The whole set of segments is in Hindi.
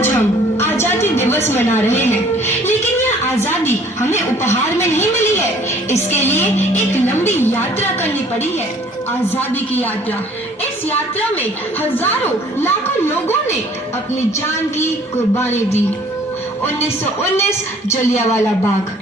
आज हम आजादी दिवस मना रहे हैं, लेकिन यह आजादी हमें उपहार में नहीं मिली है। इसके लिए एक लंबी यात्रा करनी पड़ी है, आजादी की यात्रा। इस यात्रा में हजारों लाखों लोगों ने अपनी जान की कुर्बानी दी। 1919 जलियांवाला बाग।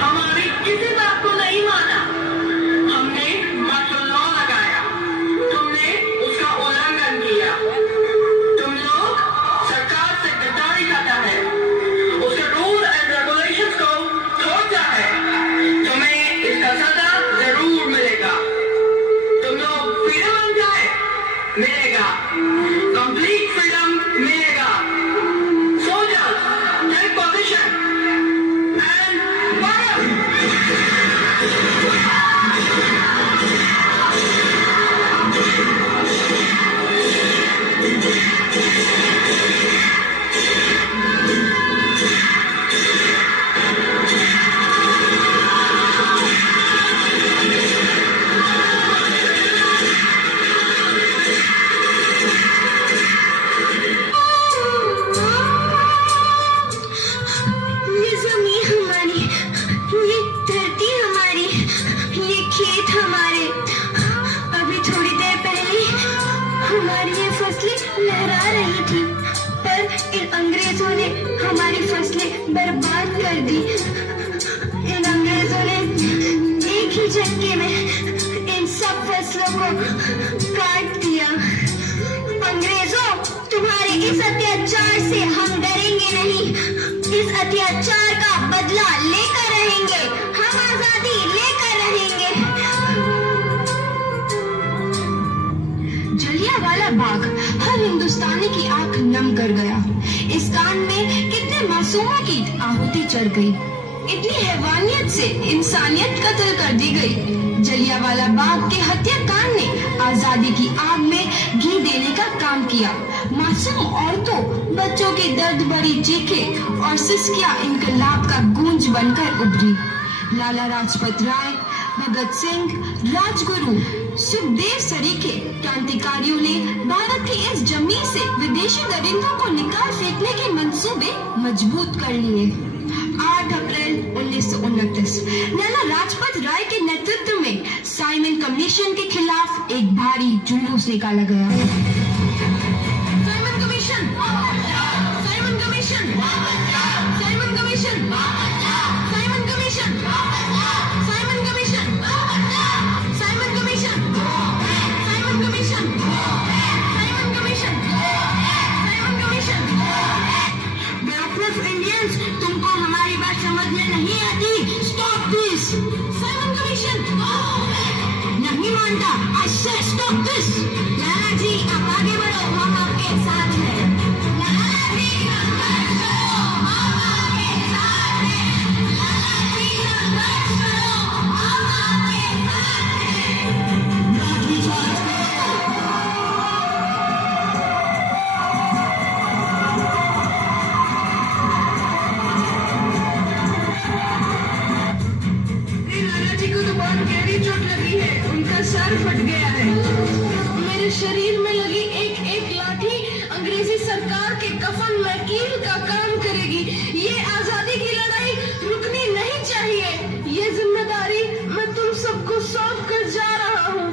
हमारी किसी बात को नहीं माना। खेत हमारे, अभी थोड़ी देर पहले हमारी ये फसलें लहरा रही थी, पर इन अंग्रेजों ने हमारी फसलें बर्बाद कर दी। इन अंग्रेजों ने एक ही झटके में इन सब फसलों को काट दिया। अंग्रेजों, तुम्हारे इस अत्याचार से हम डरेंगे नहीं, इस अत्याचार का बदला लेकर रहेंगे, हम आजादी लेकर रहेंगे। जलियांवाला बाग हर हिंदुस्तानी की आंख नम कर गया। इस कांड में कितने मासूमों की आहुति चढ़ गई, इतनी हैवानियत से इंसानियत कत्ल कर दी गई। जलियांवाला बाग के हत्याकांड ने आजादी की आग में घी देने का काम किया। मासूम औरतों, बच्चों की दर्द भरी चीखें और सिसकियां इनकलाब का गूंज बनकर उभरी। लाला लाजपत राय, भगत सिंह, राजगुरु, सुखदेव सरीखे क्रांतिकारियों ने भारत की इस जमीन से विदेशी दरिंदों को निकाल फेंकने के मंसूबे मजबूत कर लिए। 8 अप्रैल 1929 लाला लाजपत राय के नेतृत्व में साइमन कमीशन के खिलाफ एक भारी जुलूस निकाला गया। Simon commission, Simon commission, Simon commission, Simon commission, Simon commission, Simon commission, Simon commission, Simon commission, Simon commission. बेवकूफ इंडियंस, तुमको हमारी बात समझ में नहीं आती। Stop this. Simon commission. नहीं मानता। आई से स्टॉप दिस। लाला जी, आप आगे बढ़ो, हम आपके साथ हैं। लाला जी, संघर्ष करो, हम आपके साथ हैं। लाला जी, संघर्ष करो, हम आपके साथ हैं। लाठीचार्ज करो। चोट लगी है, उनका सर फट गया है। मेरे शरीर में लगी एक एक लाठी अंग्रेजी सरकार के कफन में कील का काम करेगी। ये आजादी की लड़ाई रुकनी नहीं चाहिए। ये जिम्मेदारी मैं तुम सबको सौंप कर जा रहा हूँ।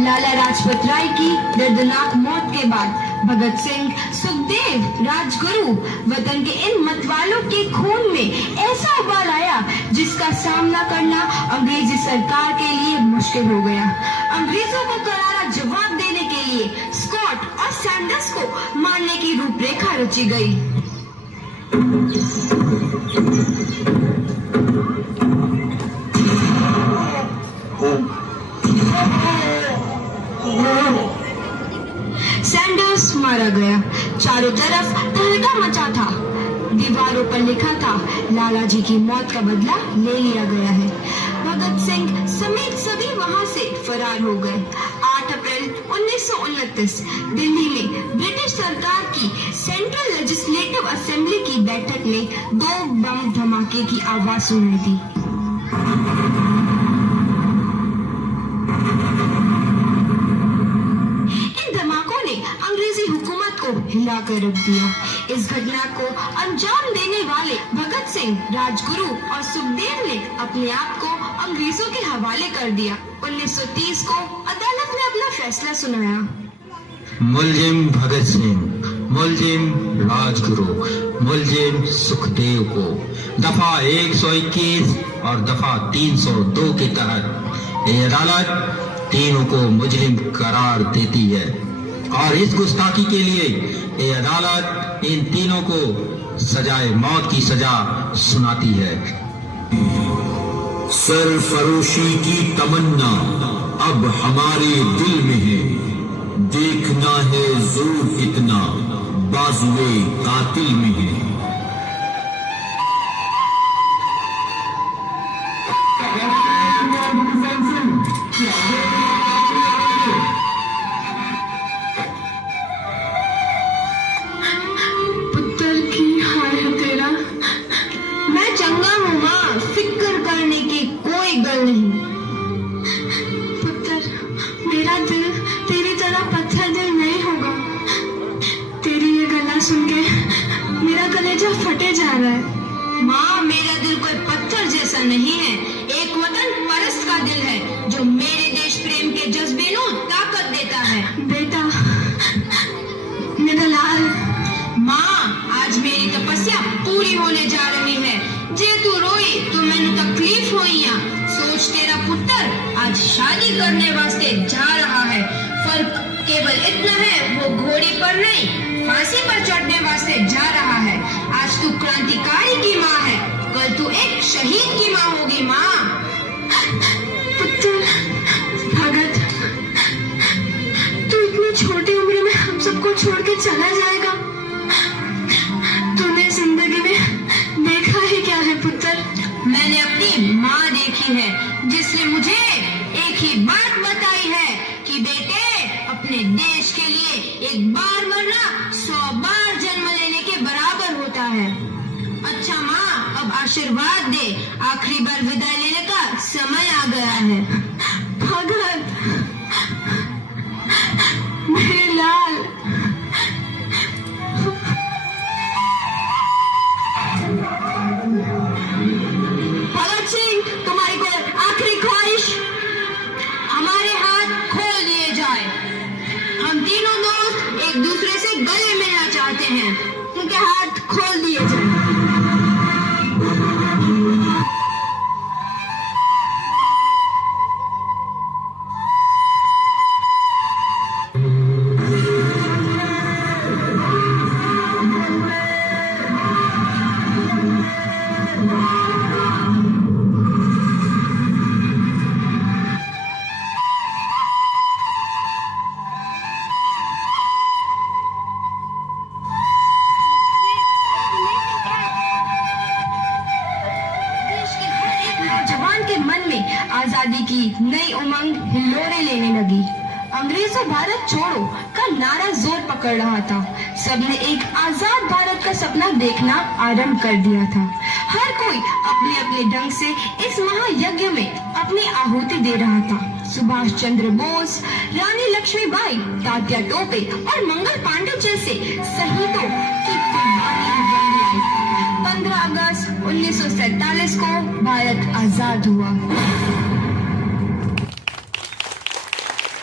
लाला लाजपत राय की दर्दनाक मौत के बाद भगत सिंह, सुखदेव, राजगुरु वतन के इन मतवालों के खून में ऐसा उबाल आया जिसका सामना करना अंग्रेजी सरकार के लिए मुश्किल हो गया। अंग्रेजों को करारा जवाब देने के लिए स्कॉट और सैंडर्स को मारने की रूपरेखा रची गई। सैंडर्स मारा गया। चारों तरफ तहलका मचा था। दीवारों पर लिखा था, लाला जी की मौत का बदला ले लिया गया है। भगत सिंह समेत सभी वहां से फरार हो गए। 8 अप्रैल 1929 दिल्ली में ब्रिटिश सरकार की सेंट्रल लेजिस्लेटिव असेंबली की बैठक में 2 बम धमाके की आवाज सुनाई दी। अंग्रेजी हुकूमत को हिला कर रख दिया। इस घटना को अंजाम देने वाले भगत सिंह, राजगुरु और सुखदेव ने अपने आप को अंग्रेजों के हवाले कर दिया। 1930 को अदालत ने अपना फैसला सुनाया। मुलजिम भगत सिंह, मुलजिम राजगुरु, मुलजिम सुखदेव को दफा 121 और दफा 302 के तहत ये अदालत तीनों को मुजरिम करार देती है और इस गुस्ताखी के लिए ये अदालत इन तीनों को सजाए मौत की सजा सुनाती है। सरफरोशी की तमन्ना अब हमारे दिल में है, देखना है जोर कितना बाजुए कातिल में है। सुन के मेरा कलेजा फटे जा रहा है। माँ, मेरा दिल कोई पत्थर नहीं है, एक वतन परस्त का दिल है जो मेरे देश प्रेम के जज्बे को ताकत देता है। बेटा, मेरा लाल। माँ, आज मेरी तपस्या पूरी होने जा रही है। जे तू रोई तो मैंने तकलीफ होइया। सोच, तेरा पुत्र आज शादी करने वास्ते जा रहा है। फर्क केवल इतना है, वो घोड़ी पर नहीं, फांसी पर चढ़ने वास्ते जा रहा है। आज तू क्रांतिकारी की माँ है, कल तू एक शहीद की माँ होगी। माँ। पुत्र भगत, तू इतनी छोटी उम्र में हम सबको छोड़ के चला जाएगा? तूने जिंदगी में देखा ही क्या है पुत्र? मैंने अपनी माँ देखी है, जिसने मुझे एक ही बात बताई है कि बेटे, अपने देश के लिए एक बार मरना 100 बार जन्म लेने के बराबर होता है। अच्छा माँ, अब आशीर्वाद दे, आखिरी बार विदाई लेने का समय आ गया है। भगत, मेरे लाल। भगत सिंह, तुम्हारी कोई आखिरी ख्वाहिश? हमारे हाथ खोल दिए जाए। हम तीनों दोस्त एक दूसरे से गले मिलना चाहते हैं, उनके हाथ खोल दिए जाए। आजादी की नई उमंग हिलोरे लेने लगी। अंग्रेजों भारत छोड़ो का नारा जोर पकड़ रहा था। सबने एक आजाद भारत का सपना देखना आरंभ कर दिया था। हर कोई अपने अपने ढंग से इस महायज्ञ में अपनी आहुति दे रहा था। सुभाष चंद्र बोस, रानी लक्ष्मीबाई, तात्या टोपे और मंगल पांडे जैसे शहीदों की कुर्बानी रंग लाई। 15 अगस्त 1947 को भारत आजाद हुआ।